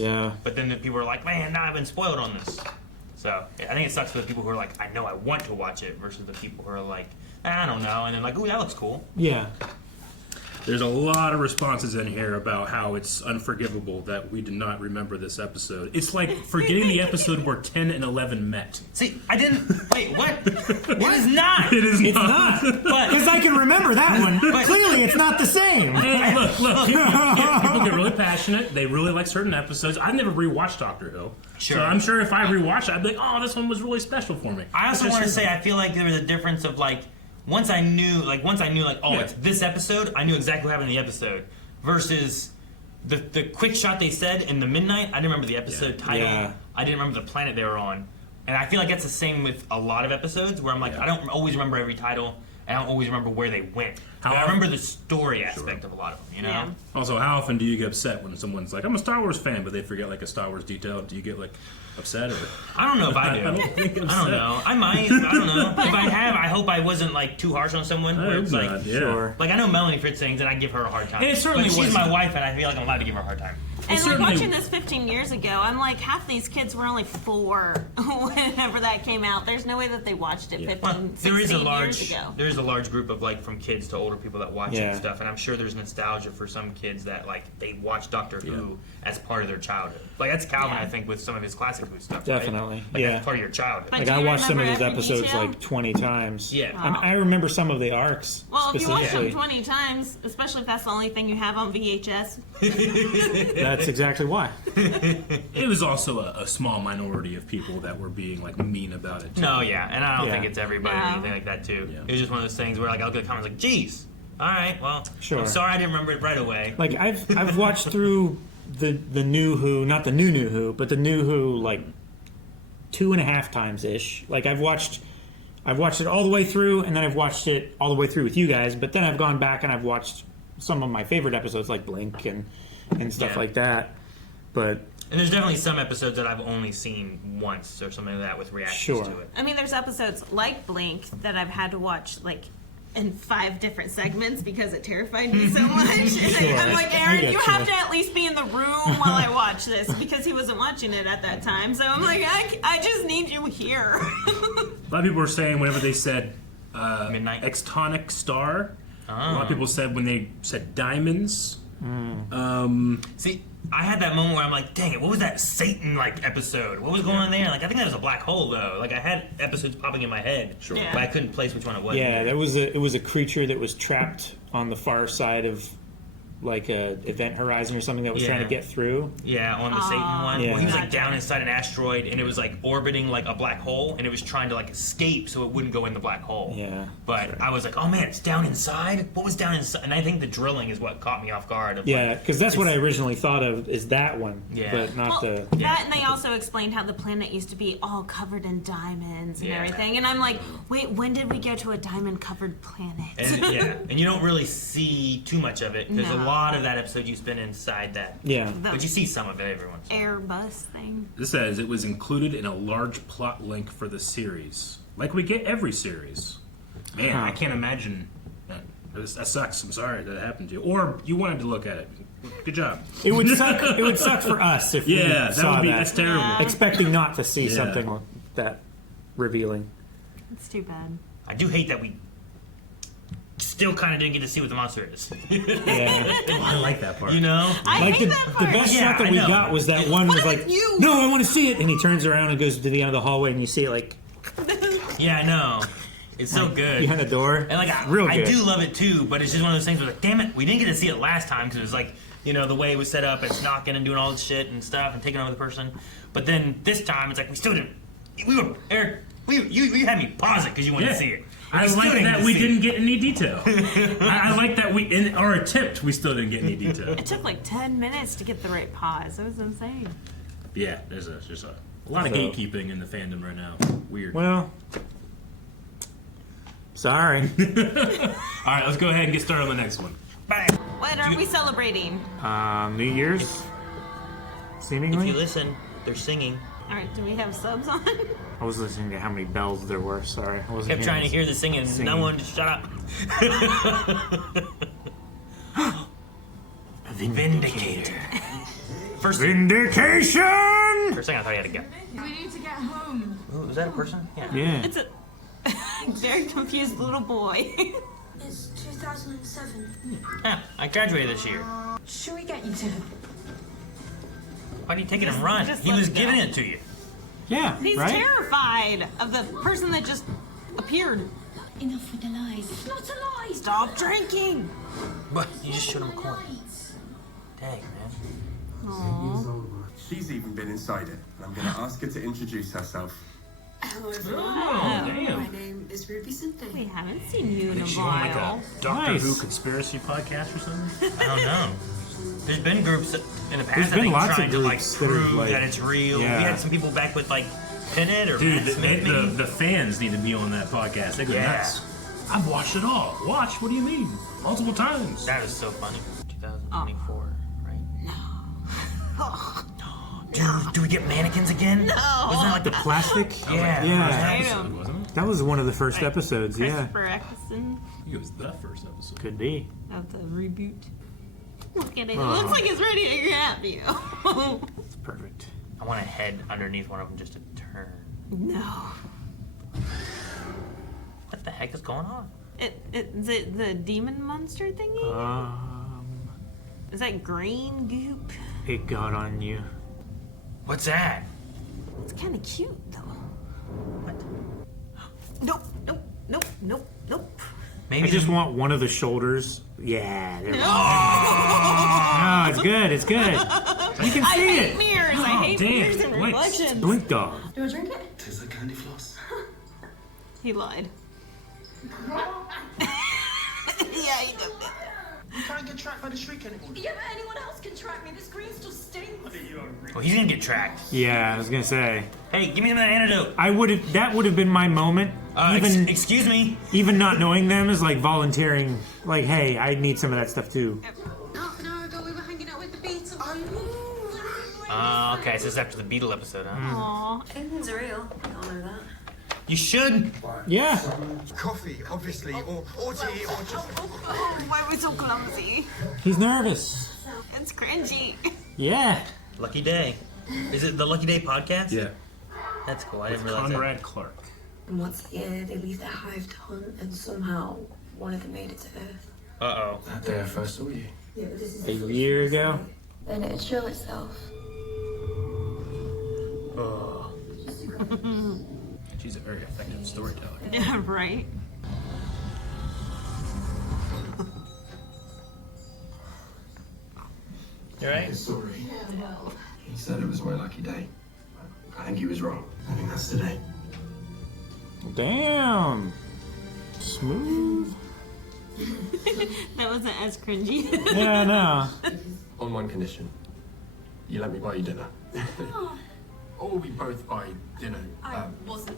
Yeah. But then the people are like, man, now I've been spoiled on this. So I think it sucks for the people who are like, I know I want to watch it, versus the people who are like, I don't know, and then like, ooh, that looks cool. Yeah. There's a lot of responses in here about how it's unforgivable that we did not remember this episode. It's like forgetting the episode where 10 and 11 met. See, I didn't. Wait, what? It is not. It is It's not. not. But Because I can remember that one. But clearly, it's not the same. Hey, look. People get really passionate. They really like certain episodes. I've never rewatched Doctor Who. Sure. So I'm sure if I rewatch it, I'd be like, oh, this one was really special for me. I also It's want to just- say, I feel like there was a difference of like, once I knew, oh, Yeah. it's this episode, I knew exactly what happened in the episode. Versus the quick shot they said in the midnight, I didn't remember the episode title. Yeah. I didn't remember the planet they were on. And I feel like that's the same with a lot of episodes where I'm like, I don't always remember every title, and I don't always remember where they went. How But I often- remember the story aspect of a lot of them, you know? Yeah. Also, how often do you get upset when someone's like, I'm a Star Wars fan, but they forget like a Star Wars detail? Do you get like upset or? I don't know if I do. I don't think I'm I don't sad. know. I might. I don't know. If I have, I hope I wasn't like too harsh on someone. I Where hope it's like, not. Yeah. Sure. like I know Melanie Fritz things, and I give her a hard time. And it certainly but she's was- my wife, and I feel like I'm allowed to give her a hard time. And like certainly- watching this 15 years ago, I'm like, half these kids were only 4 whenever that came out. There's no way that they watched it 15, Well, 16 there is a years large ago. there is a large group of like from kids to older people that watch it Yeah. and stuff, and I'm sure there's nostalgia for some kids that like they watch Doctor Who as part of their childhood. Like that's Calvin, Yeah. I think, with some of his classic Who stuff. Definitely, right? Like yeah. that's part of your childhood. But Like, do I you watched some of remember those every episodes detail? like 20 times. Yeah. I remember some of the arcs Well, if you watch them specifically. 20 times, especially if that's the only thing you have on VHS, That's exactly why. It was also a small minority of people that were being like mean about it. Too. No, yeah, and I don't Yeah. think it's everybody or No. anything like that too. Yeah. It was just one of those things where like I look at the comments like, geez, all right, well, Sure. I'm sorry I didn't remember it right away. Like I've watched through the new Who, not the new Who, but the new Who like 2.5 times ish. Like I've watched it all the way through, and then I've watched it all the way through with you guys. But then I've gone back and I've watched some of my favorite episodes, like Blink and stuff Yeah. like that. But And there's definitely some episodes that I've only seen once or something like that with reactions Sure. to it. I mean, there's episodes like Blink that I've had to watch like in 5 different segments because it terrified me so much. And I'm like, I Aaron, get you you. have to at least be in the room while I watch this because he wasn't watching it at that time. So I'm like, I just need you here. A lot of people were saying whenever they said Midnight. extonic star, a lot Oh. of people said when they said diamonds. See, I had that moment where I'm like, dang it, what was that Satan like episode? What was going on there? Like I think that was a black hole though. Like I had episodes popping in my head, Sure. Yeah. but I couldn't place which one it was. yeah, it was a creature that was trapped on the far side of like a event horizon or something that was trying to Yeah. get through. Yeah, on the Satan one. Yeah. Where he was like Gotcha. down inside an asteroid and it was like orbiting like a black hole and it was trying to like escape so it wouldn't go in the black hole. Yeah, But I was like, oh man, it's down inside? What was down inside? And I think the drilling is what caught me off guard. Of Yeah, like, because that's what I originally thought of is that one, Yeah. but not Well, the. that and they also explained how the planet used to be all covered in diamonds and Yeah. everything. And I'm like, wait, when did we go to a diamond-covered planet? and, yeah, and you don't really see too much of it because a No. lot of that episode you spend inside that. Yeah, The But you see some of it every once in a while. Airbus thing. This says it was included in a large plot link for the series, like we get every series. Man, Huh. I can't imagine. That sucks. I'm sorry that happened to you. Or you wanted to look at it. Good job. it would suck. It would suck for us if Yeah, we that saw would be. that, That's terrible. Yeah. expecting not to see Yeah. something like that revealing. It's too bad. I do hate that we still kind of didn't get to see what the monster is. Yeah, I like that part. You know? I like hate the, that the part. best Yeah, shot that I we know. got was that one was like, you? no, I want to see it, and he turns around and goes to the end of the hallway, and you see it like Yeah, I know. It's so good. behind a door. And like, real I good. do love it too, but it's just one of those things where like, damn it, we didn't get to see it last time because it was like, you know, the way it was set up, it's knocking and doing all this shit and stuff and taking over the person. But then this time, it's like we still didn't. We were Eric. You had me pause it because you wanted Yeah. to see it. I still like didn't that get to we see didn't it. get any detail. I like that we, in our attempt, we still didn't get any detail. It took like 10 minutes to get the right pause. It was insane. Yeah, there's a lot of So- gatekeeping in the fandom right now. Weird. Well, sorry. All right, let's go ahead and get started on the next one. Bang. What are we celebrating? New Year's, If seemingly. you listen, they're singing. All right, do we have subs on? I was listening to how many bells there were. Sorry, I wasn't Kept trying to hear the singing. No Singing. one just shut up. Vindicator. person. Vindication! For a second, I thought he had a gun. We need to get home. Ooh, is that a person? Yeah. Yeah. It's a very confused little boy. It's 2007. Yeah, I graduated this year. Should we get you to him? Why do you take it and run? just He let was it go. giving it to you. Yeah, He's right? terrified of the person that just appeared. Enough with the lies. It's not a lie. Stop drinking. But you just showed him a coin. Dang, man. She's even been inside it, and I'm going to ask her to introduce herself. Hello, everyone. Oh, damn. My name is Ruby Sunday. We haven't seen you in a Is she on like while. a Doctor Nice. Who conspiracy podcast or something? I don't know. There's been groups in the past There's that been I think lots of trying to like groups that have, prove like- that it's real. Yeah. We had some people back with like Tenet or Dude, Matt Smith, maybe. the fans need to be on that podcast. They go Yeah. nuts. I've watched it all. Watch? What do you mean? Multiple times. That was so funny. 2024, right? Dude, do we get mannequins again? No. Wasn't that like The plastic? Yeah. Yeah. Episode, wasn't it? That was one of the first episodes, yeah. Christopher Eccleston I think it was the first episode. Could be. of the reboot. Look at it. It Oh. looks like it's ready to grab you. It's perfect. I want a head underneath one of them just to turn. No. What the heck is going on? Is it the demon monster thingy? Is that green goop? It got on you. What's that? It's kind of cute though. What? Nope, nope, nope, nope, nope. Maybe I just want one of the shoulders. Yeah, there we go. No! No, it's good, it's good. You can I see hate it. mirrors. I hate damn. mirrors and Blink. reflections. Blink dog. Do I drink it? Tastes like candy floss. He lied. Yeah, he did. You can't get tracked by the shriek anymore. Yeah, but anyone else can track me. This green still stinks. Well, he's gonna get tracked. Yeah, I was gonna say. Hey, give me some of that antidote. I would have. That would have been my moment. Even excuse me. even not knowing them is like volunteering. Like, hey, I need some of that stuff too. Half an hour ago, we were hanging out with the Beatles. Okay, so it's after the Beetle episode, huh? Aw. Aliens are real. We all know that. You should. Yeah. Coffee, obviously, or tea, or just. Oh, why are we so clumsy? He's nervous. It's cringy. Yeah. Lucky Day. Is it the Lucky Day podcast? Yeah. That's cool. I didn't realize Conrad Clark. And once a year, they leave their hive to hunt, and somehow one of them made it to Earth. that. Uh-oh. That day I first saw you. Yeah, but this is A year ago. Then it'd show itself. Oh. She's a very effective storyteller. Yeah, right? You right? Sorry. He said it was my lucky day. I think he was wrong. I think that's today. Damn. Smooth. That wasn't as cringy. Yeah, no. On one condition. You let me buy you dinner. Or we both buy dinner.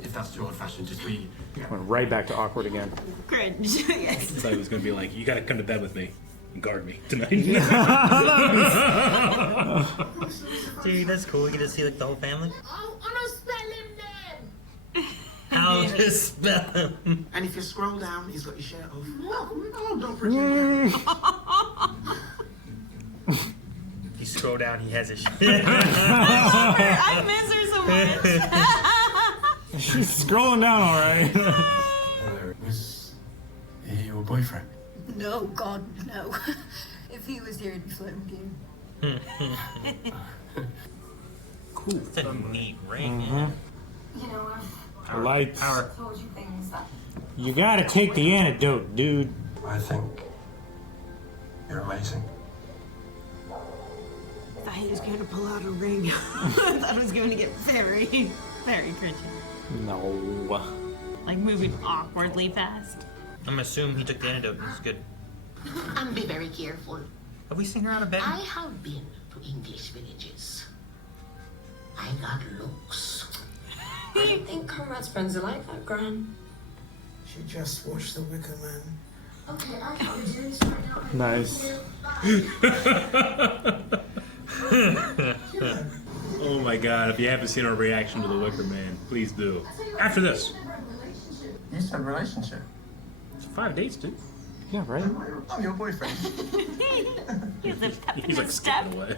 If that's too old-fashioned, just we... Went right back to awkward again. Cringe. Yes. So it was gonna be like, you gotta come to bed with me and guard me tonight. Dude, that's cool. We get to see like the whole family. Oh, I'm not spelling them! How to spell him. And if you scroll down, he's got your shirt off. No, Don't forget. If you scroll down, he has his shit. I miss her so much. She's scrolling down all right. Was he your boyfriend? No, God, no. If he was here, he'd be flirting with you. Cool. It's a neat ring. Yeah. You know, Lights. I've told you things that You gotta take the antidote, dude. I think you're amazing. I thought he was going to pull out a ring. I thought it was going to get very, very cringy. No. Like moving awkwardly fast. I'm assuming he took the antidote. It's good. And be very careful. Have we seen her out of bed? I have been to English villages. I got looks. I don't think Conrad's friends are like that, Gran. She just watched The Wicker Man. Okay, I thought we were doing this right now. Nice. Oh my god, if you haven't seen our reaction to The Wicker Man, please do. After this. You said relationship. It's 5 dates, dude. Yeah, right? I'm your boyfriend. He's a pep in He's like his step. skipping away.